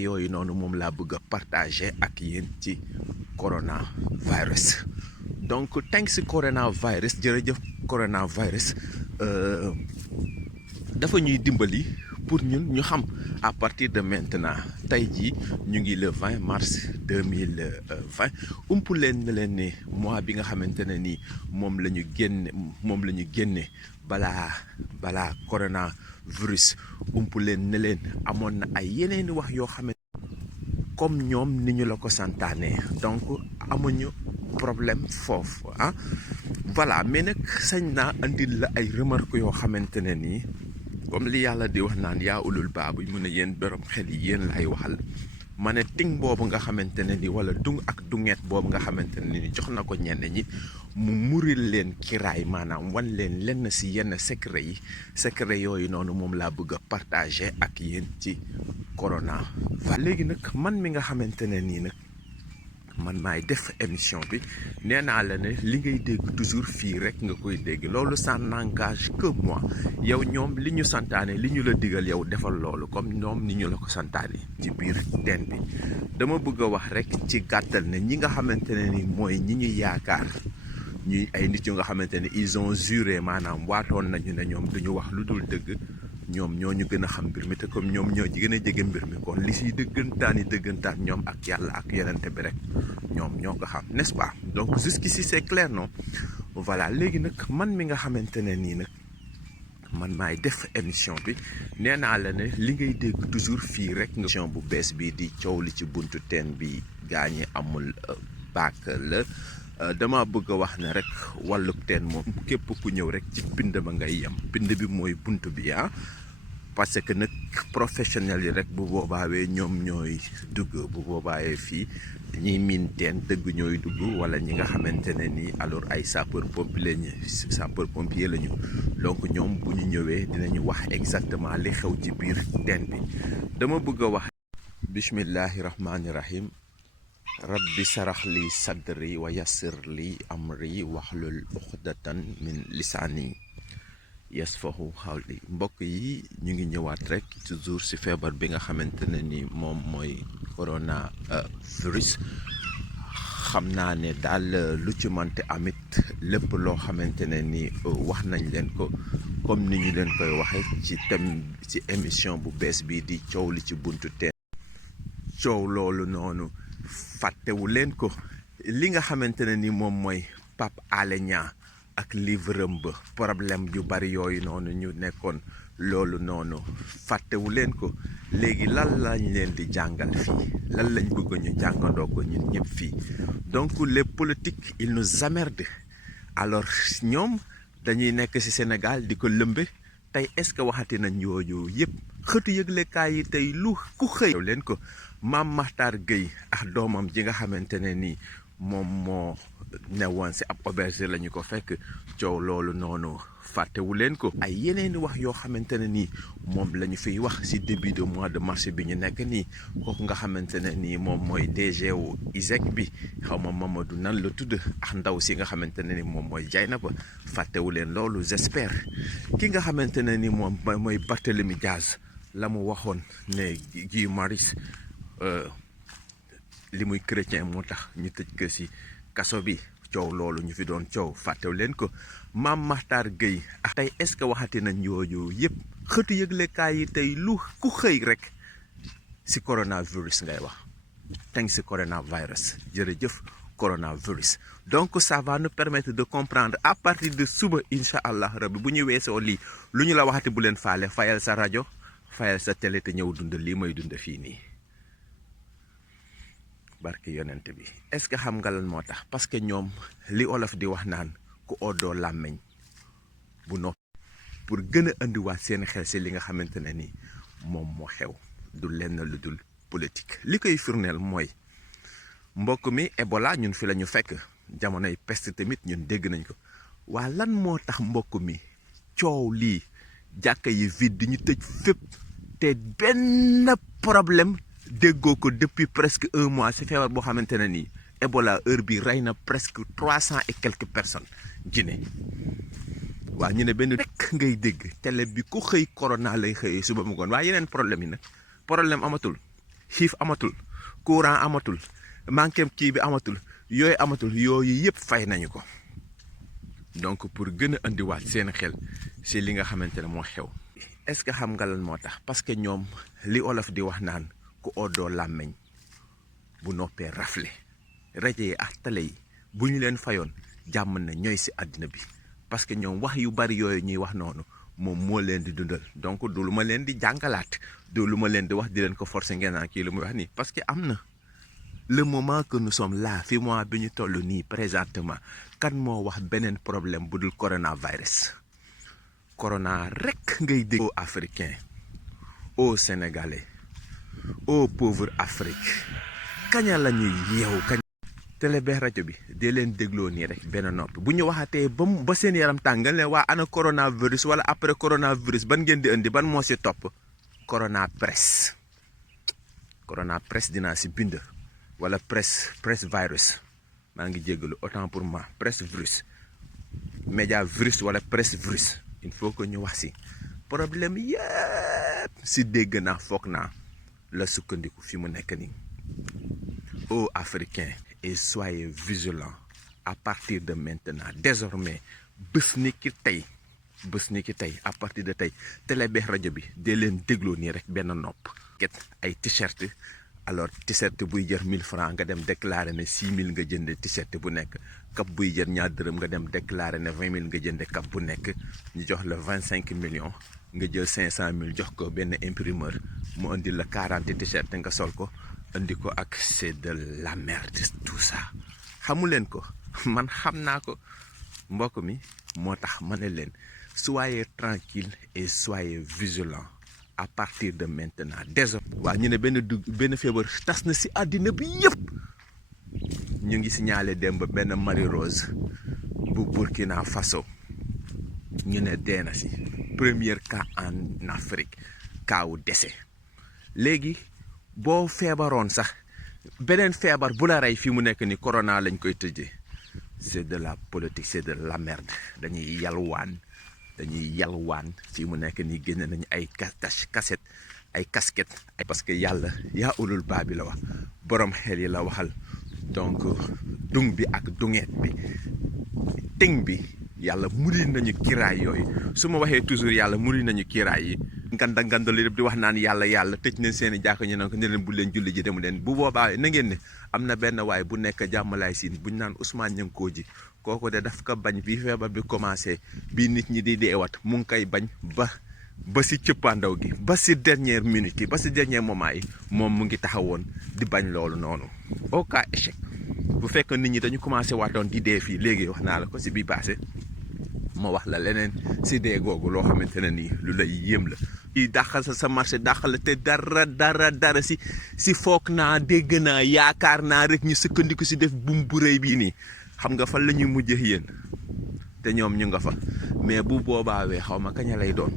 yooyu noonu moom laa bëgg a partager ak yéen ci coronavirus. Donc thanks coronavirus, jërëjëf coronavirus dafa ñuy dimbali pour ñun ñu xam à partir de maintenant tey jii ñu ngi le 20 mars 2020 ump leen na leen ne mois bi nga xamante ne nii moom la ñu génne balaa coronavirus ump leen ne leen amoon na ay yeneen wax yoo xamante comme ñoom ni ñu la ko santaane, donc amuñu problème foofu voilà. Mais nag sañ naa andil la ay remarque yoo xamante ne nii comme li yàlla di wax naan yaa ulul baabu mu ne yéen borom xel yi yéen lay waxal. ma ne ting boobu nga xamante ne ni wala dung ak dungeet boobu nga xamante ne ni jox na ko ñenn ñi mu muril leen kiraay, maanaam wan leen lenn si yenn secret yooyu noonu moom laa bëgg a partager ak yéen ci corona. léegi nag man mi nga xamante ne nii nag man maay def émission bi nee naa la ne li ngay dégg toujours fii rek nga koy dégg, loolu ça n'engage que moi. yow ñoom li ñu santaane, li ñu la digal yow defal loolu comme ñoom ni ñu la ko santaane ci biir teen bi. dama bëgg a wax rek ci gàttal ne ñi nga xamante ne ni mooy ñi ñu yaakaar ñuy ay nit yu nga xamante ne ils ont juré, maanaam waatoon nañu ne ñoom duñu wax lu dul dëgg, ñoom ñoo ñu gën a xam mbir mi te comme ñoom ñoo gën a jege mbir mi kon li siy dëggantaan ñoom ak yàlla ak yenente bi rek ñoom ñoo ko xam, n'est-ce pas? Donc jusqu'ici c'est clair, non? Voilà. léegi nag man mi nga xamante ne nii nag man maay def émission bi nee naa la ne li ngay dégg toujours fii rek nga émission bu bees bi di coow li ci buntu teen bi gaañi amul baak la. dama bëgg a wax ne rek wàllub teen moom képp ku ñëw rek ci pind ma ngay yem, pind bi mooy bunt bi parce que nag professionnel yi rek bu boobaawee ñoom ñooy dugg, bu boobaawee fii ñiy miin teen dëgg ñooy dugg, wala ñi nga xamante ne nii alors ay sapeur pompier lañu. donc ñoom bu ñu ñëwee dinañu wax exactement li xew ci biir teen bi. dama bëgg a wax bismillahi rahmaani rahim. rabbi sarax li sadri wa yassir li amri waxlul uxdatan min lisaani yasfahu xawli. mbokk yi ñu ngi ñëwaat rek toujours ci feebar bi nga xamante ne ni moom mooy coronavirus. xam naa ne daal lu ci mënte amit lépp loo xamante ne ni wax nañ leen ko comme ni ñu leen koy waxee ci thème ci émission bu bees bi di coow li ci buntu teen. coow loolu noonu fàttewu leen ko, li nga xamante ne ni moom mooy Pape Alé Niang ak livre ba problème yu bari yooyu noonu ñu nekkoon, loolu noonu fàttewu leen ko. léegi lan lañ leen di jàngal fii, lan lañ bëgg ñu jàngandoo ko ñun ñëpp fii. donc les politiques ils nous emmerdent. alors ñoom dañuy nekk ci Sénégal di ko lëmbe. tey est-ce que waxati nañ yooyu yëpp xëtu yëglekaay yi tey lu ku xëy leen ko. Mame Makhtar Gueye ak doomam ji nga xamante ne nii moom moo newoon ci ab auberge la ñu ko fekk, coow loolu noonu fàttewu leen ko. ay yeneeni wax yoo xamante ne nii moom la ñu fiy wax ci début de mois de mars bi ñu nekk nii. kooku nga xamante ne nii moom mooy DG wu ISEC bi, xaw ma Mamadou nan la tudd, ak ndaw si nga xamante ne ni moom mooy Dieynaba, fàttewu leen loolu j'espère. ki nga xamante ne ni moom mooy Barthélémy Dias la mu waxoon ne Guy Marius li muy chrétien moo tax ñu tëj ko ci kaso bi, coow loolu ñu fi doon coow fàttewu leen ko. Mame Makhtar Gueye ak tey est-ce que waxati nañ yooyu yëpp xëtu yëglekaay yi tey lu ku xëy rek ci coronavirus ngay wax. thanks ci coronavirus, jërëjëf coronavirus. donc ça va nous permettre de comprendre à partir de suba incha allah rabbi bu ñu weesoo lii lu ñu la waxati bu leen faale, fayal sa rajo fayal sa télé te ñëw dund lii may dund fii nii. barke yonent bi. est-ce que xam nga lan moo tax? parce que ñoom li olof di wax naan ku oddoo làmmeñ bu noppi, pour gën a indiwaat seen xel ci li nga xamante ne ni moom moo xew du lenn lu dul politique. li koy firndeel mooy mbokk mi Ebola ñun fi la ñu fekk, jamonoy peste tamit ñun dégg nañ ko. waa lan moo tax mbokk mi coow lii jàkka yi vide ñu tëj fépp te benn problème déggoo ko depuis presque 1 mois ci feebar boo xamante ne nii Ebola heure bi rey na presque 300 et quelques personnes Guinée. waaw ñu ne benn rek ngay dégg télé bi ku xëy corona lay xëyee suba mu ngoon. waaye yeneen problème yi nag problème amatul. xiif amatul courant amatul manqué kii bi amatul yooyu yëpp fay nañu ko. donc pour gën a indiwaat seen xel si li nga xamante ne moo xew. est-ce que xam nga lan moo tax parce que ñoom li olof di wax naan ku oddoo làmmeñ bu noppee rafle rajo yi ak télé yi bu ñu leen fayoon jàmm na ñooy si àddina bi parce que ñoom wax yu bari yooyu ñuy wax noonu moom moo leen di dundal donc du lu ma leen di jàngalaat du lu ma leen di wax di leen ko forcer ngeen naan kii lu muy wax nii parce que am na le moment que nous sommes là fi mois bi ñu toll nii présentement kan moo wax beneen problème bu dul coronavirus corona rek ngay dégg aux africains aux sénégalais aux pauvres Afrique kaña la ñuy yeewu kañ télé beex rajo bi dee leen dégloo nii rek benn noppi bu ñu waxatee ba seen yaram tàngal leen waa ana coronavirus wala après coronavirus ban ngeen di indi ban moo si topp corona presse dinaa si bind wala presse virus maa ngi jéggalu autant pour moi presse virus média virus wala presse virus il faut que ñu wax si problème yëpp si dégg naa foog naa la sukkandiku fi mu nekk nii aux Africains et soyez vigilants à partir de maintenant désormais bés ni ki tey à partir de tey télé beex rajo bi dee leen dégloo nii rek benn nopp ket ay t-shirt alors t-shirt buy jar 1000 francs nga dem déclarer ne 6000 nga jënde t-shirt bu nekk cap buy jar ñaar dërëm nga dem déclarer ne 20000 nga jënde cap bu nekk ñu jox la 25 millions nga jël 500000 jox ko benn imprimeur mu indi la 40 t-shirt nga sol ko indi ko ak c'est de la merde tout ça xamu leen ko man xam naa ko mbokk mi moo tax ma ne leen soyez tranquille et soyez vigilants à partir de maintenant désormais waaw ñu ne benn feebar tas na si àddina bi yëpp ñu ngi signalé démb benn Marie Rose bu Burkina Faso ñu ne dee na si premier cas en Afrique cas wu décès léegi boo feebaroon sax beneen feebar bu la rey fi mu nekk ni corona lañ koy tëjee c'est de la politique c'est de la merde dañuy yalwaan fii mu nekk nii génne nañu ay cassette ay casquette parce que yàlla yaa ulul baa bi la wax borom xel yi la waxal donc dung bi ak dungeet bi tëng bi yàlla muri nañu kiiraay yooyu su ma waxee toujours yàlla muri nañu kiiraay yi ngandal yëpp di wax naan yàlla tëj nañ seen i jàkk ñu ne leen bu leen julli ji demu leen bu boobaa na ngeen ne am na benn waay bu nekk jàmmalaay siin buñ naan Ousmane Ñankoo ji kooku de daf ko bañ bi feebar bi commencé bii nit ñi di deewat mu ngi koy bañ ba si cëppaandaw gi ba si dernière minute yi ba si dernier moment yi moom mu ngi taxawoon di bañ loolu noonu au cas échec bu fekk nit ñi dañu commencé waatoon di dee fii léegi wax naa la ko si bii passé ma wax la leneen si dee googu loo xamante ne nii lu lay yéem la i dàqal sa marché dàqal te dara si foog naa dégg naa yaakaar naa rek ñu sukkandiku si def bum bu rëy bii nii xam nga fan la ñuy mujjee yéen te ñoom ñu nga fa mais bu boobaawee xaw ma kañ lay doon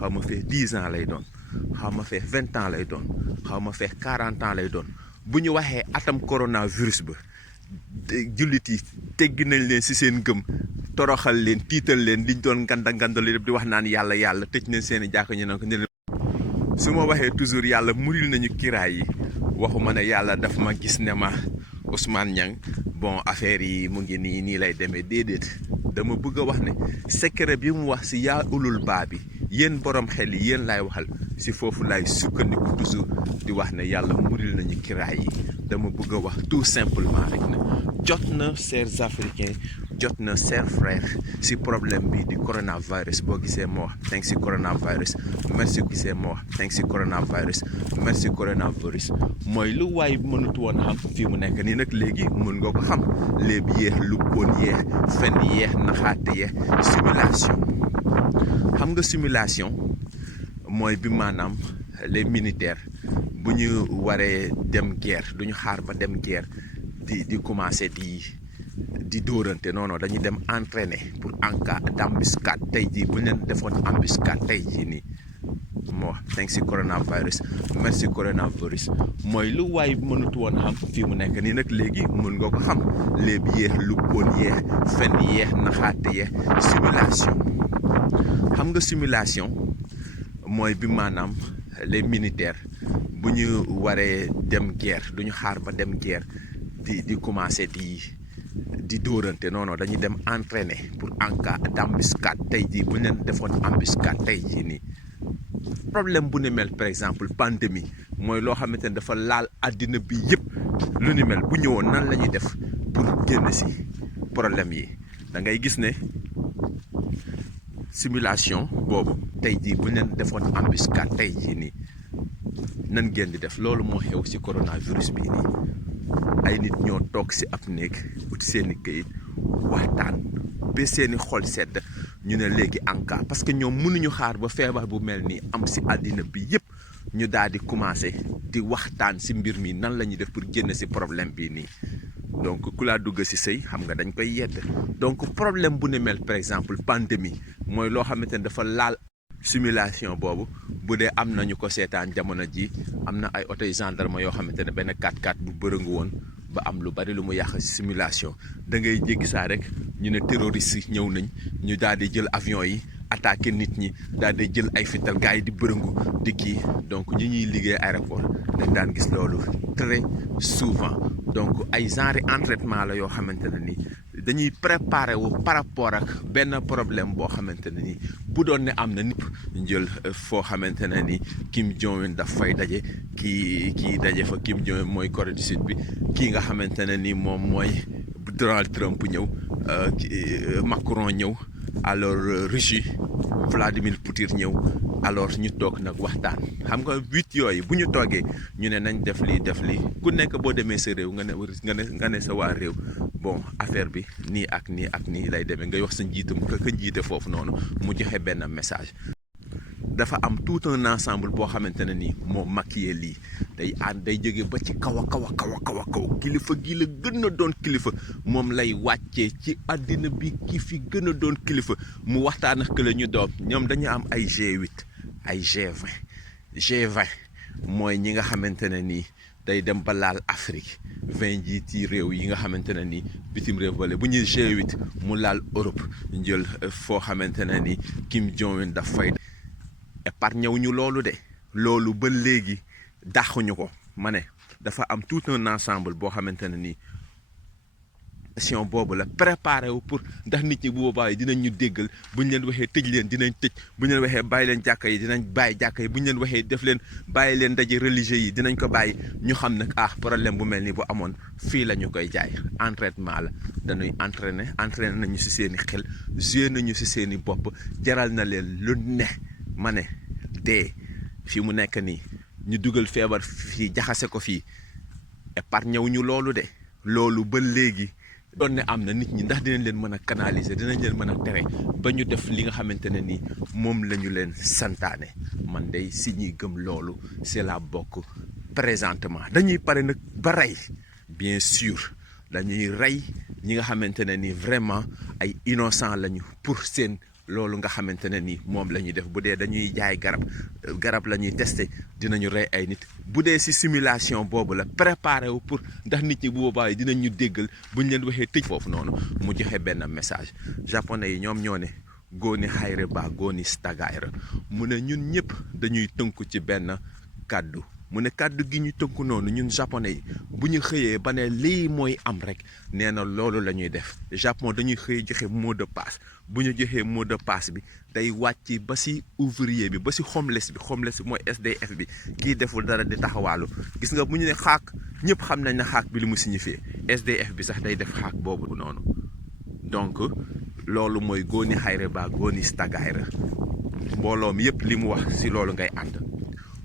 xaw ma fee 10 ans lay doon xaw ma fee 20 ans lay doon xaw ma fee 40 ans lay doon bu ñu waxee atam coronavirus ba jullit yi teggi nañ leen si seen gëm toroxal leen tiital leen liñ doon ngandal yëpp di wax naan yàlla tëj nañ seen i jàkk ñu ne ko su ma waxee toujours yàlla muril nañu kiraay yi waxuma ne yàlla daf ma gis ne ma Ousmane Niang bon affaire yi mu ngi nii lay demee déedéet dama bëgg a wax ne secret bi mu wax si yaa ulul baa bi yéen borom xel yi yéen laay waxal si foofu laay sukkandiku toujours di wax ne yàlla muril nañu kiraay yi dama bëgg a wax tout simplement rek na jot na chers africains jot na chers frères si problème bi di coronavirus boo gisee moo wax thanks si coronavirus merci gisee moo wax thanks si coronavirus merci coronavirus mooy lu waay mënut woon xam fii mu nekk nii nag léegi mën nga ko xam léeb yeex lu bon yeex fen yeex naxaate yeex simulation xam nga simulation mooy bi maanaam les militaires bu ñu waree dem guerre duñu xaar ba dem guerre di commencer di dóorante non dañuy dem entraîner pour en cas d'embuscade tey jii bu ñu leen defoon embuscade tey jii nii moo thanks si coronavirus merci coronavirus mooy lu waay mënut woon xam fii mu nekk nii nag léegi mën nga ko xam léeb yeex lu bon yeex fen yeex naxaate yeex simulation xam nga simulation mooy bi maanaam les militaires bu ñu waree dem guerre duñu xaar ba dem guerre di commencer di dóorante non non dañuy dem entraîner pour en cas d'embuscade tey jii bu ñu leen defoon embuscade tey jii nii problème bu ni mel par exemple pandémie mooy loo xamante ne dafa laal àddina bi yëpp lu ni mel bu ñëwoon nan la ñuy def pour génn si problème yi da ngay gis ne simulation boobu tey jii bu ñu leen defoon embuscade tey jii nii nan ngeen di def loolu moo xew ci coronavirus bii nii ay nit ñoo toog ci ab néeg ut seeni këyit waxtaan ba seeni xol sedd ñu ne léegi en cas parce que ñoom mënuñu xaar ba feebar bu mel nii am ci àddina bi yëpp ñu daal di commencer di waxtaan ci mbir mi nan la ñuy def pour génn ci problème bii nii donc ku laa dugg ci sëy xam nga dañ koy yedd donc problème bu ne mel par exemple pandémie mooy loo xamante ne dafa laal simulation boobu bu dee am nañu ko seetaan jamono ji am na ay oto gendarme yoo xamante ne benn 4x4 bu bërëngu woon ba am lu bari lu mu yàq simulation da ngay jéggi saa rek ñu ne terroristes yi ñëw nañ ñu daal di jël avion yi attaqué nit ñi daal di jël ay fital gars yi di bërëngu di kii donc ñi ñuy liggéey aéroport dañ daan gis loolu très souvent donc ay genre entraînement la yoo xamante ne ni dañuy préparer wu par rapport ak benn problème boo xamante ne ni bu doon ne am na nit jël foo xamante ne ni Kim Jong-un daf fay daje kii daje fa Kim Jong-un mooy Corée du Sud bi kii nga xamante ne ni moom mooy Donald Trump ñëw Macron ñëw alors Russie Vladimir Poutine ñëw alors ñu toog nag waxtaan xam nga 8 yooyu bu ñu toogee ñu ne nañ def lii ku nekk boo demee sa réew nga ne sa waa réew bon affaire bi nii ak nii lay demee ngay wax sa njiitam ka njiite foofu noonu mu joxe benn message. dafa am tout un ensemble boo xamante ne nii moo maquillé lii day jóge ba ci kaw kilifa gi la gën a doon kilifa moom lay wàccee ci àddina bi ki fi gën a doon kilifa mu waxtaan ak la ñu doom ñoom dañu am ay G8 ay G20 mooy ñi nga xamante ne nii day dem ba laal Afrique 20 njiiti réew yi nga xamante ne nii bitim réew bale bu ñuy G8 mu laal Europe njël foo xamante ne nii Kim Jong-un daf fay épargne wu ñu loolu de loolu ba léegi dàquñu ko ma ne dafa am tout un ensemble boo xamante ne nii nation boobu la préparé wu pour ndax nit ñi bu boobaa yi dinañ ñu déggal bu ñu leen waxee tëj leen dinañ tëj bu ñu leen waxee bàyyi leen jàkka yi dinañ bàyyi jàkka yi bu ñu leen waxee def leen bàyyi leen ndaje religieux yi dinañ ko bàyyi ñu xam nag problème bu mel ni bu amoon fii la ñu koy jaay entraînement la dañuy entraîner nañu ci seen i xel joué nañu ci seen i bopp jaral na leen lu ne ma ne dee fii mu nekk nii ñu dugal feebar fii jaxase ko fii épargne wu ñu loolu de loolu ba léegi doon ne am na nit ñi ndax dinañ leen mën a canaliser dinañ leen mën a tere ba ñu def li nga xamante ne nii moom la ñu leen santaane man de si ñuy gëm loolu c'est la bokk présentement dañuy pare nag ba rey bien sûr dañuy rey ñi nga xamante ne nii vraiment ay innocent lañu pour seen loolu nga xamante ne ni moom la ñuy def bu dee dañuy jaay garab la ñuy testé dinañu rey ay nit bu dee ci simulation boobu la préparé wu pour ndax nit ñi bu boobaa yi dinañ ñu déggal bu ñu leen waxee tëj foofu noonu mu joxe benn message japonais yi ñoom ñoo ne gooni xayre ba gooni stagaayra mu ne ñun ñëpp dañuy tënku ci benn kàddu mu ne kàddu gi ñu tënku noonu ñun japonais yi bu ñu xëyee ba ne lii mooy am rek nee na loolu la ñuy def Japon dañuy xëy joxe mot de passe bu ñu joxee mot de passe bi day wàcc ba ci ouvrier bi ba ci homeless bi mooy SDF bi kii deful dara di taxawaalu gis nga bu ñu ne xaak ñëpp xam nañ ne xaak bi li mu signifié SDF bi sax day def xaak boobu noonu donc loolu mooy góoni xayre ba góoni stagaayra mbooloo mi yëpp li mu wax ci loolu ngay ànd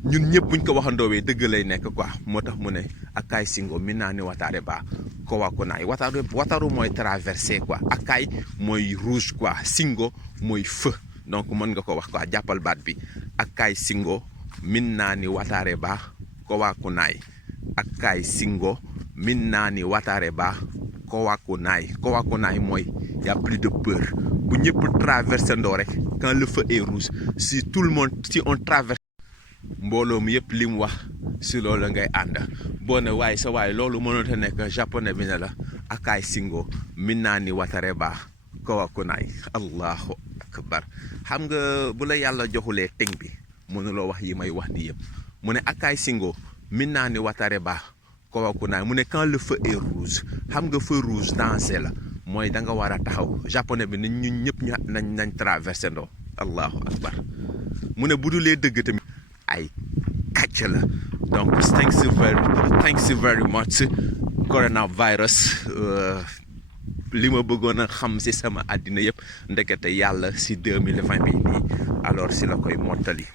ñun ñëpp buñ ko waxandoowee dëgg lay nekk quoi moo tax mu ne akaay singo mi naa ni wataare ba ko wàkku naay wataru mooy traversé quoi akaay mooy rouge quoi singo mooy feu donc mën nga ko wax quoi jàppal baat bi akaay singo min naa ni wataare ba ko wàkku naay akaay singo min naa ni wataare ba ko wàkku naay mooy y a plus de peur bu ñëpp traversé ndoo rek quand le feu est rouge si tout le monde si on traverse mbooloo mi yëpp li mu wax si loolu ngay ànd boo ne waaye sa waaye loolu mënut a nekk japonais bi ne la akaay singo min naa ni watare ba kawakunaay allahu akbar xam nga bu la yàlla joxulee teg bi mënuloo wax yi may wax ni yëpp mu ne Akai Singo Minani Watareba Kowakuna mu ne quand le feu est rouge xam nga feu rouge danger la mooy da nga war a taxaw japonais bi nañ ñun ñëpp nañ traversé ndoo allahu akbar mu ne bu dulee dëgg tamit ay kàcc la donc thanks you very much coronavirus li ma bëggoon a xam si sama àddina yëpp ndekete yàlla si 2020 bi nii alors si la koy mottali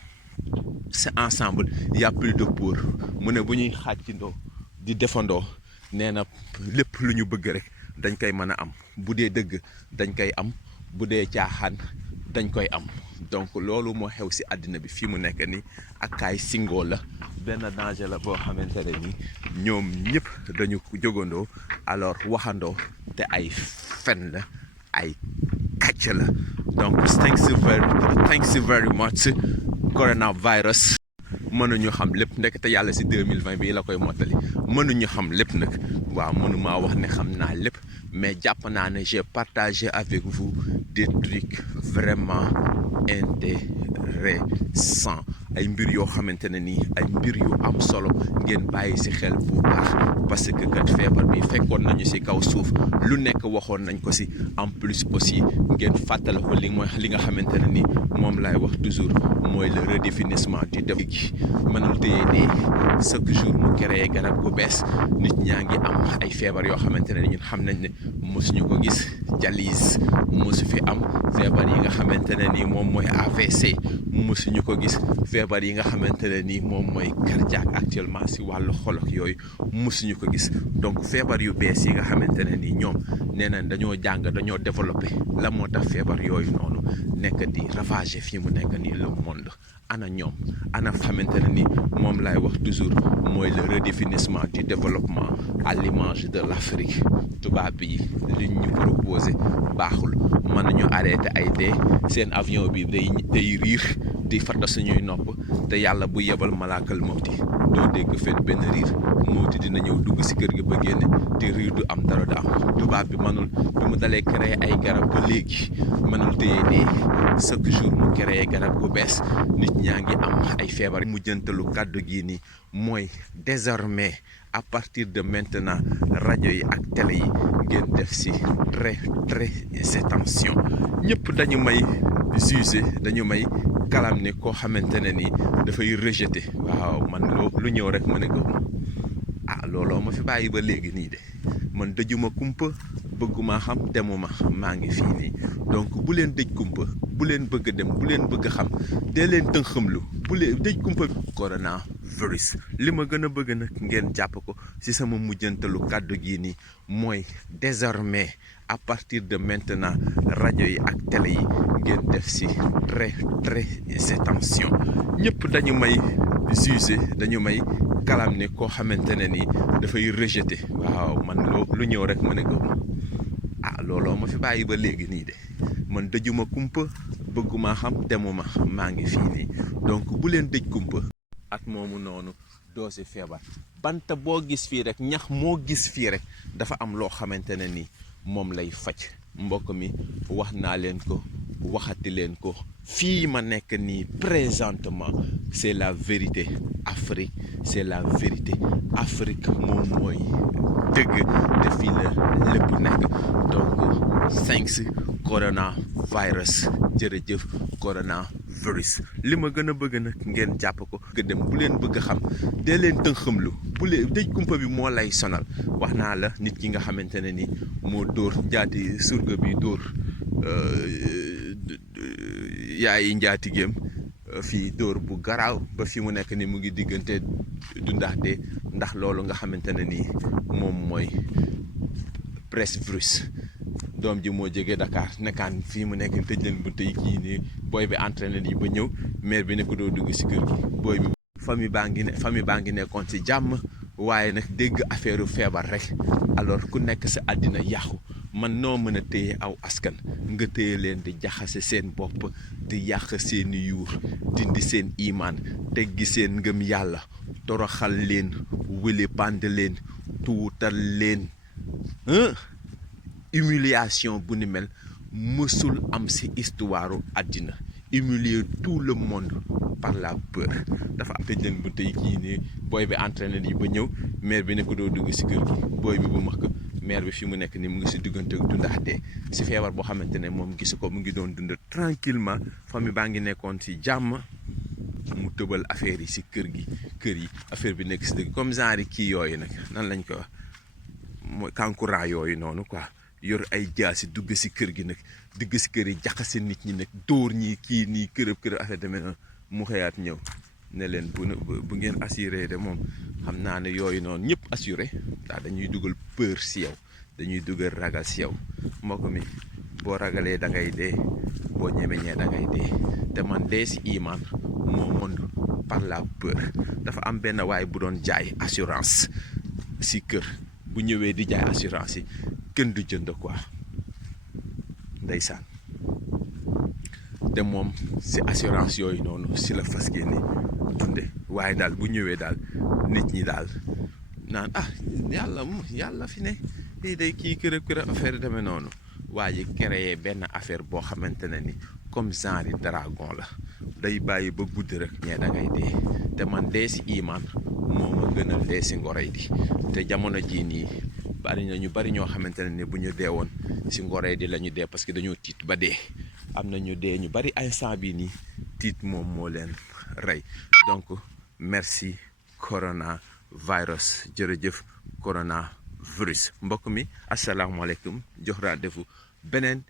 c'est ensemble y a plus de peur mu ne bu ñuy xàccindoo di defandoo nee na lépp lu ñu bëgg rek dañ koy mën a am bu dee dëgg dañ koy am bu dee caaxaan dañ koy am donc loolu moo xew si àddina bi fii mu nekk nii Akai Singo la benn danger la boo xamante ne ni ñoom ñëpp dañu jógandoo alors waxandoo te ay fen la ay kàcc la donc thanks you very much coronavirus mënuñu xam lépp ndekete yàlla si 2020 bi la koy mottali mënuñu xam lépp nag waaw mënumaa wax ne xam naa lépp mais jàpp naa ne j'ai partagé avec vous des trucs vraiment intéressants ay mbir yoo xamante ne nii ay mbir yu am solo ngeen bàyyi si xel bu baax parce que kat feebar bi fekkoon nañu si kaw suuf lu nekk waxoon nañ ko si en plus aussi ngeen fàttale ko li nga xamante ne nii moom laay wax toujours mooy le redéfinissement du développement gi mënul téye nii chaque jour mu créé garab gu bees nit ñaa ngi am ay feebar yoo xamante ne ñun xam nañ ne mosuñu ko gis dialyse mosu fi am feebar yi nga xamante ne nii moom mooy AVC mosuñu ko gis feebar yi nga xamante ne nii moom mooy cardiaque actuellement si wàllu xol ak yooyu mosuñu ko gis donc feebar yu bees yi nga xamante ne nii ñoom nee nañ dañoo jàng dañoo développé la moo tax feebar yooyu noonu nekk di ravager fii mu nekk nii le monde ana ñoom ana xamante ne ni moom laay wax toujours mooy le redéfinissement du développement à l'image de l'Afrique tubaab yi li ñu proposé baaxul mën nañu arrêté ay dee seen avion bi day riir di fatta suñuy nopp te yàlla bu yebal malaakal mawti doo dégg fenn benn riir mawti dina ñëw dugg si kër gi ba génne te riir du am dara du am tubaab bi mënul bi mu dalee créé ay garab ba léegi mënul téye nii chaque jour mu créé garab gu bees nit ñaa ngi am ay feebar mujjantalu kàddu gi nii mooy désormais à partir de maintenant rajo yi ak télé yi ngeen def si très attention ñëpp dañu may jugé dañu may kalam ne koo xamante ne ni dafay rejeté waaw man lu ñëw rek ma ne ko looloo ma fi bàyyi ba léegi nii de man dëjuma kumpa bëgguma xam demuma maa ngi fii nii donc bu leen dëj kumpa bu leen bëgg dem bu leen bëgg xam dee leen tënxamlu bu leen dëj kumpa coronavirus li ma gën a bëgg nag ngeen jàpp ko ci sama mujjantalu kàddu gi nii mooy désormais à partir de maintenant rajo yi ak télé yi ngeen def ci très attention ñëpp dañu may jugé dañu may kalam ne koo xamante ne ni dafay rejeté waaw man lu ñëw rek ma ne ko looloo ma fi bàyyi ba léegi nii de man dëjuma kumpa bëgguma xam demuma maa ngi fii nii donc bu leen dëj kumpa at moomu noonu doo si feebar banta boo gis fii rek ñax moo gis fii rek dafa am loo xamante ne ni moom lay faj mbokk mi wax naa leen ko waxati leen ko fii ma nekk nii présentement c'est la vérité Afrique c'est la vérité Afrique moom mooy dëgg te fii la lépp nekk donc thanks coronavirus jërëjëf coronavirus li ma gën a bëgg nag ngeen jàpp ko dem bu leen bëgg a xam dee leen tënxamlu bu leen dëj kumpa bi moo lay sonal wax naa la nit ki nga xamante ne ni moo dóor njaati surga bi dóor yaayi njaatigéem fii dóor bu garaaw ba fi mu nekk ni mu ngi diggante du ndax loolu nga xamante ne ni moom mooy presse virus doom ji moo jógee Dakar nekkaan fii mu nekk tëj leen bunte yi kii nii booy bi entraîné yi ba ñëw maire bi ne ko doo dugg si kër gi booy bi famille baa ngi nekkoon si jàmm waaye nag dégg affaire feebar rek alors ku nekk sa àddina yàqu man noo mën a téye aw askan nga téye leen di jaxase seen bopp di yàq seeni yuur dindi seen imaan teggi seen ngëm yàlla toroxal leen wële pande leen tuutal leen humiliation bu ni mel mësul am ci histoire àddina humilier tout le monde par la peur dafa am tëj leen bu tey kii ne booy bi entraîné yi ba ñëw maire bi ne ko doo dugg si kër gi booy bi bu max ko maire bi fi mu nekk ni mu ngi si diggante dundax dee si feebar boo xamante ne moom gisu ko mu ngi doon dund tranquillement famille baa ngi nekkoon si jàmm mu tëbal affaire yi si kër yi affaire bi nekk si dëgg comme genre kii yooyu nag nan lañ ko wax mooy kankurang yooyu noonu quoi yor ay jaasi dugg si kër gi nag dugg si kër yi jaxase nit ñi nag dóor ñi kii nii kërëb affaire demee noonu mu xëyaat ñëw ne leen bu ngeen assuré de moom xam naa ne yooyu noonu ñëpp assuré daa dañuy dugal peur si yow dañuy dugal ragal si yow mbokk mi boo ragalee da ngay dee boo ñemeñee da ngay dee te man dee si iman moo mën par la peur dafa am benn waay bu doon jaay assurance si kër bu ñëwee di jaay assurance yi kenn du jënd quoi ndeysaan te moom si assurance yooyu noonu si la fas yéene dunde waaye daal bu ñëwee daal nit ñi daal naan yàlla fi ne lii day kii kërëb affaire demee noonu waa ji créé benn affaire boo xamante ne ni comme genre dragon la day bàyyi ba guddi rek ñee da ngay dee te man dee si iman moo ma gënal dee si ngorey di te jamono jii nii bari na ñu bari ñoo xamante ne ni bu ñu dee woon si ngorey di la ñu dee parce que dañoo tiit ba dee am na ñu dee ñu bari instant bii nii tiit moom moo leen rey donc merci coronavirus jërëjëf coronavirus mbokk mi asalaamaaleykum jox rendez-vous beneen